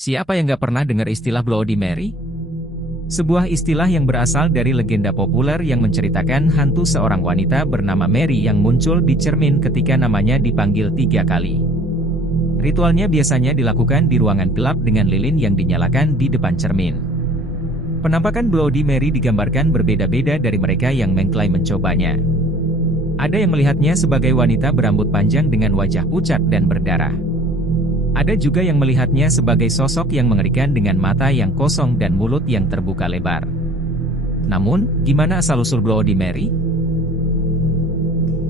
Siapa yang gak pernah dengar istilah Bloody Mary? Sebuah istilah yang berasal dari legenda populer yang menceritakan hantu seorang wanita bernama Mary yang muncul di cermin ketika namanya dipanggil 3 kali. Ritualnya biasanya dilakukan di ruangan gelap dengan lilin yang dinyalakan di depan cermin. Penampakan Bloody Mary digambarkan berbeda-beda dari mereka yang mengklaim mencobanya. Ada yang melihatnya sebagai wanita berambut panjang dengan wajah pucat dan berdarah. Ada juga yang melihatnya sebagai sosok yang mengerikan dengan mata yang kosong dan mulut yang terbuka lebar. Namun, gimana asal-usul Bloody Mary?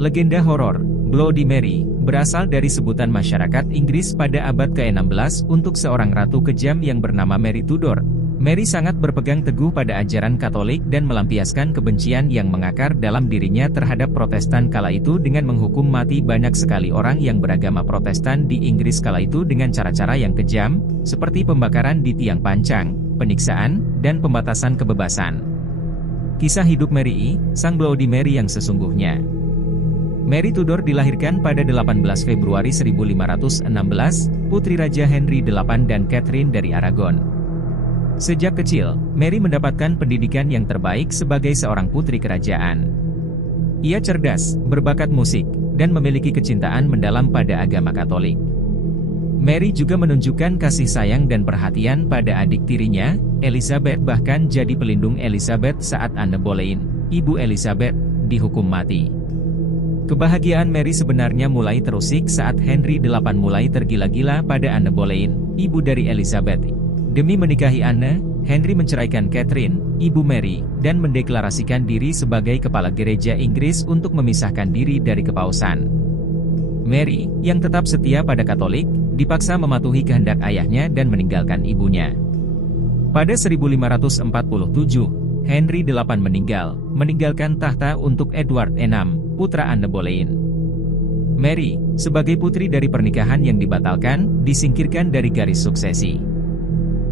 Legenda horor Bloody Mary berasal dari sebutan masyarakat Inggris pada abad ke-16 untuk seorang ratu kejam yang bernama Mary Tudor. Mary sangat berpegang teguh pada ajaran Katolik dan melampiaskan kebencian yang mengakar dalam dirinya terhadap Protestan kala itu dengan menghukum mati banyak sekali orang yang beragama Protestan di Inggris kala itu dengan cara-cara yang kejam, seperti pembakaran di tiang pancang, penyiksaan, dan pembatasan kebebasan. Kisah hidup Mary, sang Bloody Mary yang sesungguhnya. Mary Tudor dilahirkan pada 18 Februari 1516, putri Raja Henry VIII dan Catherine dari Aragon. Sejak kecil, Mary mendapatkan pendidikan yang terbaik sebagai seorang putri kerajaan. Ia cerdas, berbakat musik, dan memiliki kecintaan mendalam pada agama Katolik. Mary juga menunjukkan kasih sayang dan perhatian pada adik tirinya, Elizabeth, bahkan jadi pelindung Elizabeth saat Anne Boleyn, ibu Elizabeth, dihukum mati. Kebahagiaan Mary sebenarnya mulai terusik saat Henry VIII mulai tergila-gila pada Anne Boleyn, ibu dari Elizabeth. Demi menikahi Anne, Henry menceraikan Catherine, ibu Mary, dan mendeklarasikan diri sebagai kepala gereja Inggris untuk memisahkan diri dari kepausan. Mary, yang tetap setia pada Katolik, dipaksa mematuhi kehendak ayahnya dan meninggalkan ibunya. Pada 1547, Henry VIII meninggal, meninggalkan tahta untuk Edward VI, putra Anne Boleyn. Mary, sebagai putri dari pernikahan yang dibatalkan, disingkirkan dari garis suksesi.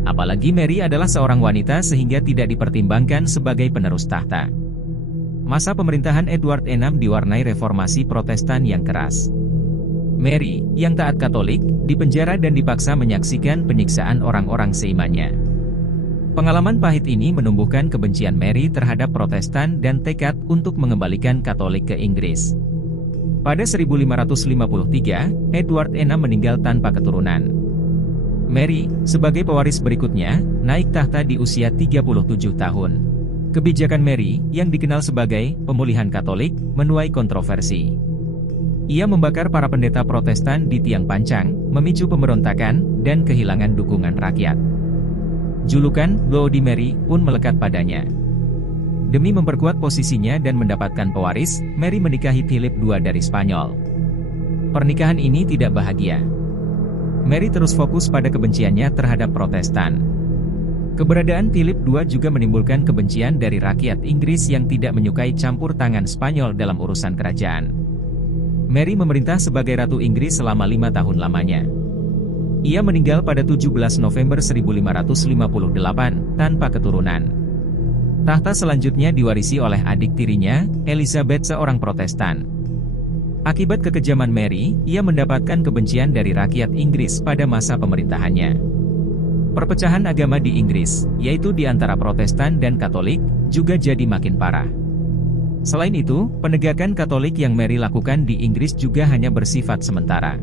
Apalagi Mary adalah seorang wanita sehingga tidak dipertimbangkan sebagai penerus tahta. Masa pemerintahan Edward VI diwarnai reformasi Protestan yang keras. Mary, yang taat Katolik, dipenjara dan dipaksa menyaksikan penyiksaan orang-orang seimannya. Pengalaman pahit ini menumbuhkan kebencian Mary terhadap Protestan dan tekad untuk mengembalikan Katolik ke Inggris. Pada 1553, Edward VI meninggal tanpa keturunan. Mary, sebagai pewaris berikutnya, naik tahta di usia 37 tahun. Kebijakan Mary, yang dikenal sebagai pemulihan Katolik, menuai kontroversi. Ia membakar para pendeta Protestan di tiang pancang, memicu pemberontakan, dan kehilangan dukungan rakyat. Julukan Bloody Mary pun melekat padanya. Demi memperkuat posisinya dan mendapatkan pewaris, Mary menikahi Philip II dari Spanyol. Pernikahan ini tidak bahagia. Mary terus fokus pada kebenciannya terhadap Protestan. Keberadaan Philip II juga menimbulkan kebencian dari rakyat Inggris yang tidak menyukai campur tangan Spanyol dalam urusan kerajaan. Mary memerintah sebagai Ratu Inggris selama 5 tahun lamanya. Ia meninggal pada 17 November 1558, tanpa keturunan. Tahta selanjutnya diwarisi oleh adik tirinya, Elizabeth, seorang Protestan. Akibat kekejaman Mary, ia mendapatkan kebencian dari rakyat Inggris pada masa pemerintahannya. Perpecahan agama di Inggris, yaitu di antara Protestan dan Katolik, juga jadi makin parah. Selain itu, penegakan Katolik yang Mary lakukan di Inggris juga hanya bersifat sementara.